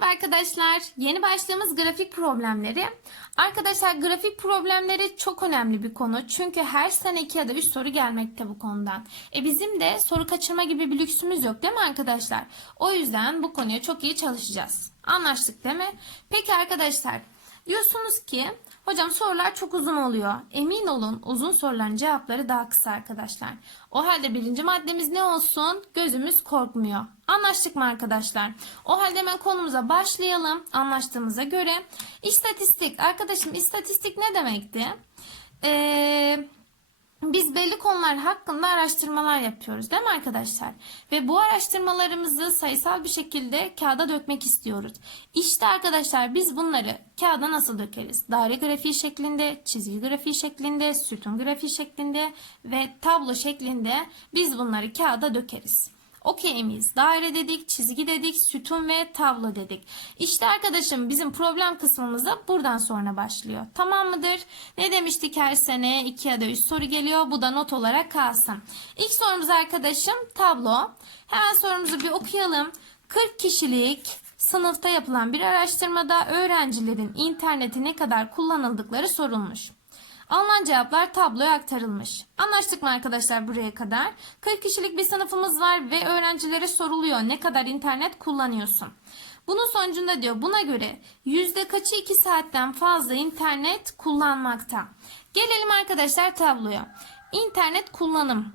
Merhaba arkadaşlar. Yeni başladığımız grafik problemleri. Arkadaşlar grafik problemleri çok önemli bir konu. Çünkü her sene 2 ya da 3 soru gelmekte bu konudan. E bizim de soru kaçırma gibi bir lüksümüz yok değil mi arkadaşlar? O yüzden bu konuya çok iyi çalışacağız. Anlaştık değil mi? Peki arkadaşlar diyorsunuz ki hocam sorular çok uzun oluyor. Emin olun uzun soruların cevapları daha kısa arkadaşlar. O halde birinci maddemiz ne olsun? Gözümüz korkmuyor. Anlaştık mı arkadaşlar? O halde hemen konumuza başlayalım. Anlaştığımıza göre. İstatistik. Arkadaşım istatistik ne demekti? Eee... Biz belli konular hakkında araştırmalar yapıyoruz değil mi arkadaşlar? Ve bu araştırmalarımızı sayısal bir şekilde kağıda dökmek istiyoruz. İşte arkadaşlar biz bunları kağıda nasıl dökeriz? Daire grafiği şeklinde, çizgi grafiği şeklinde, sütun grafiği şeklinde ve tablo şeklinde biz bunları kağıda dökeriz. Okey? Daire dedik, çizgi dedik, sütun ve tablo dedik. İşte arkadaşım bizim problem kısmımız da buradan sonra başlıyor. Tamam mıdır? Ne demiştik her sene 2 ya da 3 soru geliyor. Bu da not olarak kalsın. İlk sorumuz arkadaşım tablo. Hemen sorumuzu bir okuyalım. 40 kişilik sınıfta yapılan bir araştırmada öğrencilerin interneti ne kadar kullanıldıkları sorulmuş. Alınan cevaplar tabloya aktarılmış. Anlaştık mı arkadaşlar buraya kadar? 40 kişilik bir sınıfımız var ve öğrencilere soruluyor ne kadar internet kullanıyorsun. Bunun sonucunda diyor buna göre yüzde kaçı 2 saatten fazla internet kullanmakta. Gelelim arkadaşlar tabloya. İnternet kullanım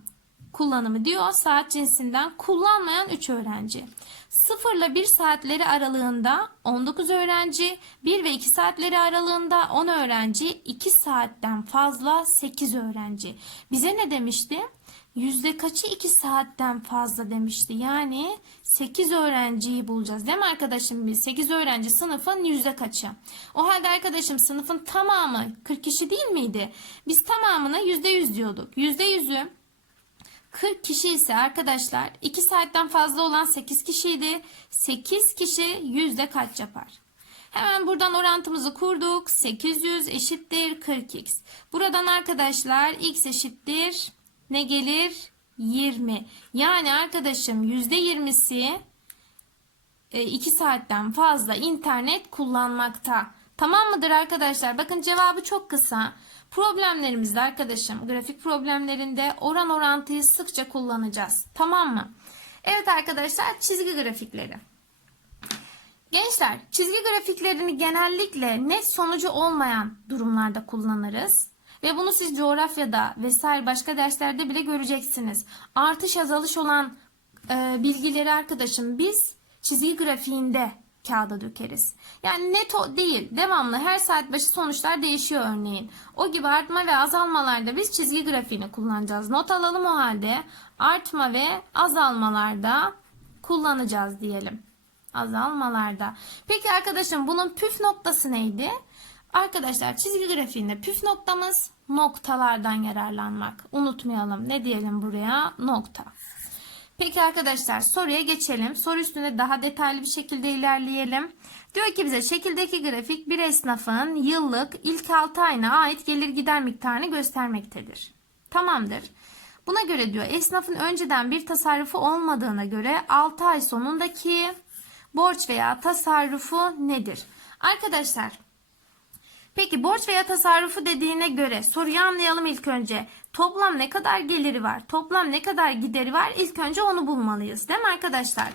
kullanımı diyor saat cinsinden kullanmayan 3 öğrenci. 0 ile 1 saatleri aralığında 19 öğrenci, 1 ve 2 saatleri aralığında 10 öğrenci, 2 saatten fazla 8 öğrenci. Bize ne demişti? Yüzde kaçı 2 saatten fazla demişti. Yani 8 öğrenciyi bulacağız. Değil mi arkadaşım biz? 8 öğrenci sınıfın yüzde kaçı? O halde arkadaşım sınıfın tamamı 40 kişi değil miydi? Biz tamamına yüzde yüz diyorduk. Yüzde yüzü 40 kişi ise arkadaşlar 2 saatten fazla olan 8 kişiydi. 8 kişi yüzde kaç yapar? Hemen buradan orantımızı kurduk. 800 eşittir 40x. Buradan arkadaşlar x eşittir ne gelir? 20. Yani arkadaşım yüzde 20'si 2 saatten fazla internet kullanmakta. Tamam mıdır arkadaşlar? Bakın cevabı çok kısa. Problemlerimizde arkadaşım grafik problemlerinde oran orantıyı sıkça kullanacağız. Tamam mı? Evet arkadaşlar çizgi grafikleri. Gençler çizgi grafiklerini genellikle net sonucu olmayan durumlarda kullanırız. Ve bunu siz coğrafyada vesaire başka derslerde bile göreceksiniz. Artış azalış olan e, bilgileri arkadaşım biz çizgi grafiğinde kağıda dökeriz. Yani net değil. Devamlı her saat başı sonuçlar değişiyor örneğin. O gibi artma ve azalmalarda biz çizgi grafiğini kullanacağız. Not alalım o halde. Artma ve azalmalarda kullanacağız diyelim. Azalmalarda. Peki arkadaşım bunun püf noktası neydi? Arkadaşlar çizgi grafiğinde püf noktamız noktalardan yararlanmak. Unutmayalım. Ne diyelim buraya? Nokta. Peki arkadaşlar soruya geçelim. Soru üstünde daha detaylı bir şekilde ilerleyelim. Diyor ki bize şekildeki grafik bir esnafın yıllık ilk 6 ayına ait gelir gider miktarını göstermektedir. Tamamdır. Buna göre diyor esnafın önceden bir tasarrufu olmadığına göre 6 ay sonundaki borç veya tasarrufu nedir? Arkadaşlar Peki borç veya tasarrufu dediğine göre soruyu anlayalım ilk önce. Toplam ne kadar geliri var? Toplam ne kadar gideri var? İlk önce onu bulmalıyız. Değil mi arkadaşlar?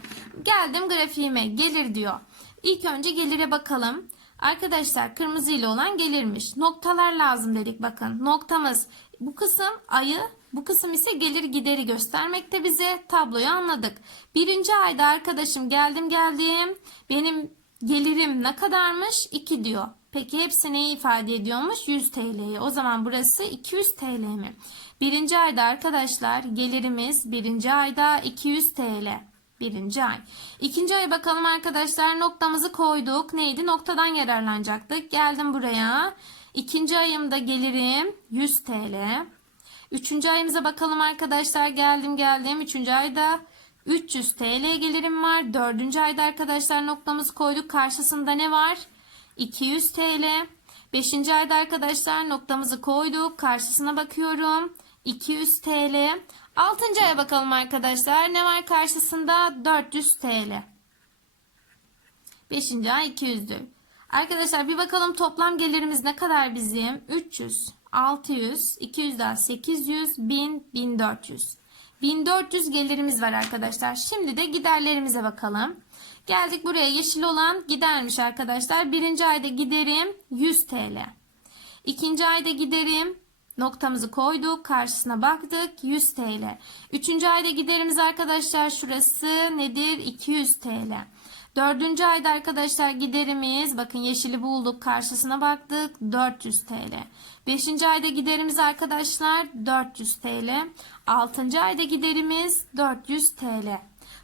Geldim grafiğime. Gelir diyor. İlk önce gelire bakalım. Arkadaşlar kırmızı ile olan gelirmiş. Noktalar lazım dedik bakın. Noktamız bu kısım ayı bu kısım ise gelir gideri göstermekte bize. Tabloyu anladık. Birinci ayda arkadaşım geldim geldim. Benim gelirim ne kadarmış? 2 diyor. Peki hepsi neyi ifade ediyormuş? 100 TL'yi. O zaman burası 200 TL mi? Birinci ayda arkadaşlar gelirimiz birinci ayda 200 TL. Birinci ay. İkinci aya bakalım arkadaşlar noktamızı koyduk. Neydi? Noktadan yararlanacaktık. Geldim buraya. İkinci ayımda gelirim 100 TL. Üçüncü ayımıza bakalım arkadaşlar. Geldim geldim. Üçüncü ayda 300 TL gelirim var. Dördüncü ayda arkadaşlar noktamızı koyduk. Karşısında ne var? 200 TL. 5. ayda arkadaşlar noktamızı koyduk. Karşısına bakıyorum. 200 TL. 6. aya bakalım arkadaşlar. Ne var karşısında? 400 TL. 5. ay 200'dür. Arkadaşlar bir bakalım toplam gelirimiz ne kadar bizim? 300, 600, 200 daha 800, 1000, 1400. 1400 gelirimiz var arkadaşlar. Şimdi de giderlerimize bakalım. Geldik buraya yeşil olan gidermiş arkadaşlar. Birinci ayda giderim 100 TL. İkinci ayda giderim noktamızı koyduk. Karşısına baktık 100 TL. Üçüncü ayda giderimiz arkadaşlar şurası nedir? 200 TL. Dördüncü ayda arkadaşlar giderimiz bakın yeşili bulduk karşısına baktık 400 TL. Beşinci ayda giderimiz arkadaşlar 400 TL. Altıncı ayda giderimiz 400 TL.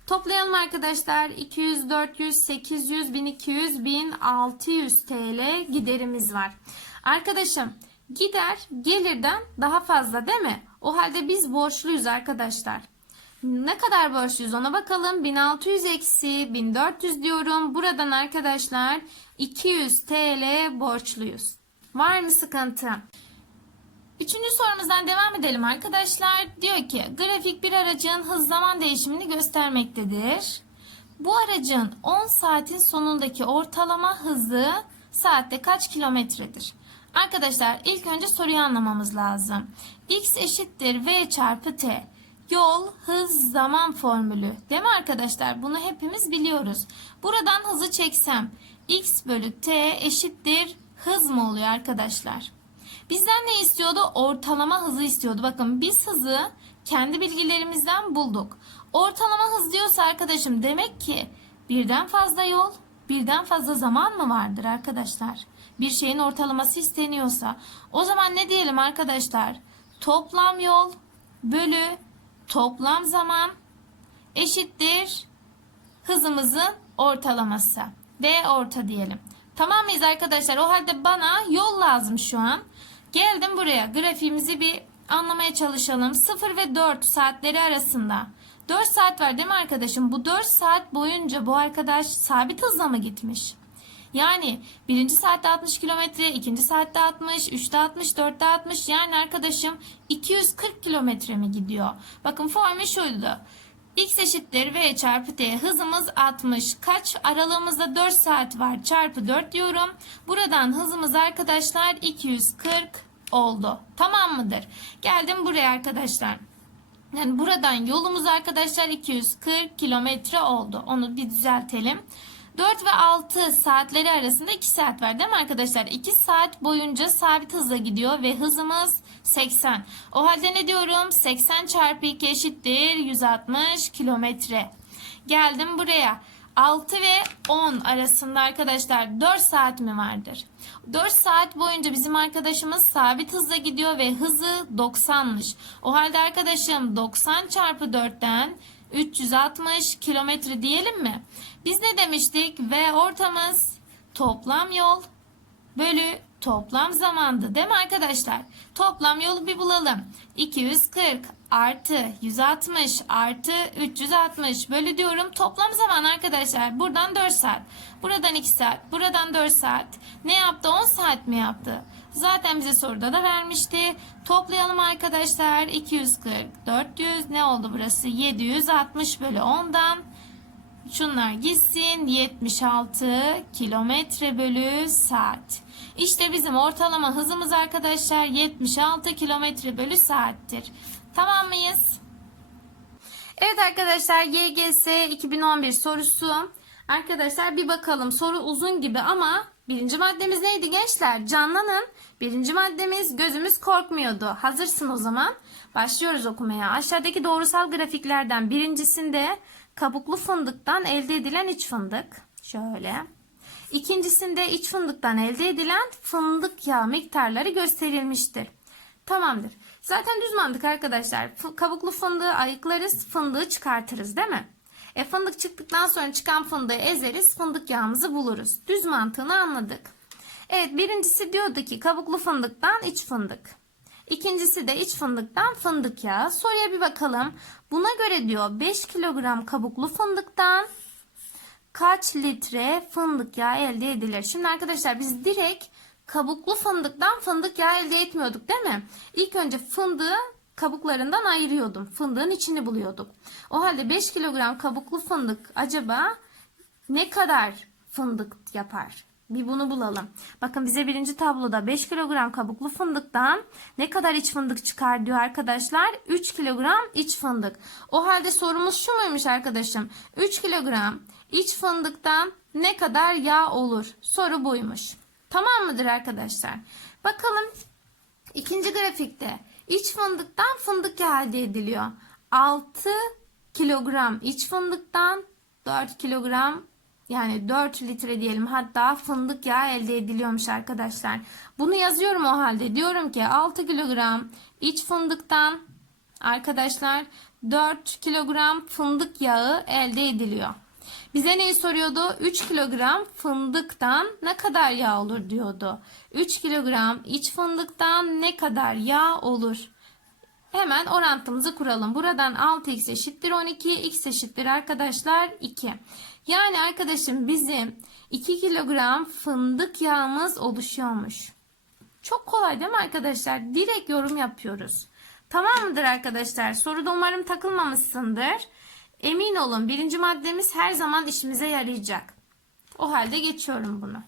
Toplayalım arkadaşlar 200, 400, 800, 1200, 1600 TL giderimiz var. Arkadaşım gider gelirden daha fazla değil mi? O halde biz borçluyuz arkadaşlar. Ne kadar borçluyuz ona bakalım. 1600 eksi 1400 diyorum. Buradan arkadaşlar 200 TL borçluyuz. Var mı sıkıntı? Üçüncü sorumuzdan devam edelim arkadaşlar. Diyor ki grafik bir aracın hız zaman değişimini göstermektedir. Bu aracın 10 saatin sonundaki ortalama hızı saatte kaç kilometredir? Arkadaşlar ilk önce soruyu anlamamız lazım. X eşittir V çarpı T. Yol, hız, zaman formülü. Değil mi arkadaşlar? Bunu hepimiz biliyoruz. Buradan hızı çeksem X bölü T eşittir hız mı oluyor arkadaşlar? Bizden ne istiyordu? Ortalama hızı istiyordu. Bakın biz hızı kendi bilgilerimizden bulduk. Ortalama hız diyorsa arkadaşım demek ki birden fazla yol, birden fazla zaman mı vardır arkadaşlar? Bir şeyin ortalaması isteniyorsa. O zaman ne diyelim arkadaşlar? Toplam yol bölü toplam zaman eşittir hızımızın ortalaması. D orta diyelim. Tamam mıyız arkadaşlar? O halde bana yol lazım şu an. Geldim buraya. Grafiğimizi bir anlamaya çalışalım. 0 ve 4 saatleri arasında. 4 saat var değil mi arkadaşım? Bu 4 saat boyunca bu arkadaş sabit hızla mı gitmiş? Yani birinci saatte 60 kilometre, ikinci saatte 60, üçte 60, dörtte 60. Yani arkadaşım 240 kilometre mi gidiyor? Bakın formül şuydu. X eşittir V çarpı T hızımız 60. Kaç aralığımızda 4 saat var çarpı 4 diyorum. Buradan hızımız arkadaşlar 240 oldu. Tamam mıdır? Geldim buraya arkadaşlar. Yani buradan yolumuz arkadaşlar 240 kilometre oldu. Onu bir düzeltelim. 4 ve 6 saatleri arasında 2 saat var değil mi arkadaşlar? 2 saat boyunca sabit hızla gidiyor ve hızımız 80. O halde ne diyorum? 80 çarpı 2 eşittir 160 kilometre. Geldim buraya. 6 ve 10 arasında arkadaşlar 4 saat mi vardır? 4 saat boyunca bizim arkadaşımız sabit hızla gidiyor ve hızı 90'mış. O halde arkadaşım 90 çarpı 4'ten 360 kilometre diyelim mi? Biz ne demiştik? Ve ortamız toplam yol bölü toplam zamandı değil mi arkadaşlar? Toplam yolu bir bulalım. 240 artı 160 artı 360 bölü diyorum. Toplam zaman arkadaşlar buradan 4 saat. Buradan 2 saat. Buradan 4 saat. Ne yaptı? 10 saat mi yaptı? Zaten bize soruda da vermişti. Toplayalım arkadaşlar. 240, 400 ne oldu burası? 760 bölü 10'dan. Şunlar gitsin 76 kilometre bölü saat. İşte bizim ortalama hızımız arkadaşlar 76 kilometre bölü saattir. Tamam mıyız? Evet arkadaşlar YGS 2011 sorusu. Arkadaşlar bir bakalım soru uzun gibi ama birinci maddemiz neydi gençler? Canlanın. Birinci maddemiz gözümüz korkmuyordu. Hazırsın o zaman. Başlıyoruz okumaya. Aşağıdaki doğrusal grafiklerden birincisinde kabuklu fındıktan elde edilen iç fındık. Şöyle. İkincisinde iç fındıktan elde edilen fındık yağı miktarları gösterilmiştir. Tamamdır. Zaten düz mantık arkadaşlar. Kabuklu fındığı ayıklarız, fındığı çıkartırız değil mi? E fındık çıktıktan sonra çıkan fındığı ezeriz, fındık yağımızı buluruz. Düz mantığını anladık. Evet birincisi diyordu ki kabuklu fındıktan iç fındık. İkincisi de iç fındıktan fındık yağı. Soruya bir bakalım. Buna göre diyor 5 kilogram kabuklu fındıktan kaç litre fındık yağı elde edilir? Şimdi arkadaşlar biz direkt kabuklu fındıktan fındık yağı elde etmiyorduk değil mi? İlk önce fındığı kabuklarından ayırıyordum. Fındığın içini buluyorduk. O halde 5 kilogram kabuklu fındık acaba ne kadar fındık yapar? Bir bunu bulalım. Bakın bize birinci tabloda 5 kilogram kabuklu fındıktan ne kadar iç fındık çıkar diyor arkadaşlar. 3 kilogram iç fındık. O halde sorumuz şu muymuş arkadaşım? 3 kilogram iç fındıktan ne kadar yağ olur? Soru buymuş. Tamam mıdır arkadaşlar? Bakalım ikinci grafikte iç fındıktan fındık elde ediliyor. 6 kilogram iç fındıktan 4 kilogram yani 4 litre diyelim hatta fındık yağı elde ediliyormuş arkadaşlar. Bunu yazıyorum o halde. Diyorum ki 6 kilogram iç fındıktan arkadaşlar 4 kilogram fındık yağı elde ediliyor. Bize neyi soruyordu? 3 kilogram fındıktan ne kadar yağ olur diyordu. 3 kilogram iç fındıktan ne kadar yağ olur? Hemen orantımızı kuralım. Buradan 6x eşittir 12, x eşittir arkadaşlar 2. Yani arkadaşım bizim 2 kilogram fındık yağımız oluşuyormuş. Çok kolay değil mi arkadaşlar? Direkt yorum yapıyoruz. Tamam mıdır arkadaşlar? Soruda umarım takılmamışsındır. Emin olun birinci maddemiz her zaman işimize yarayacak. O halde geçiyorum bunu.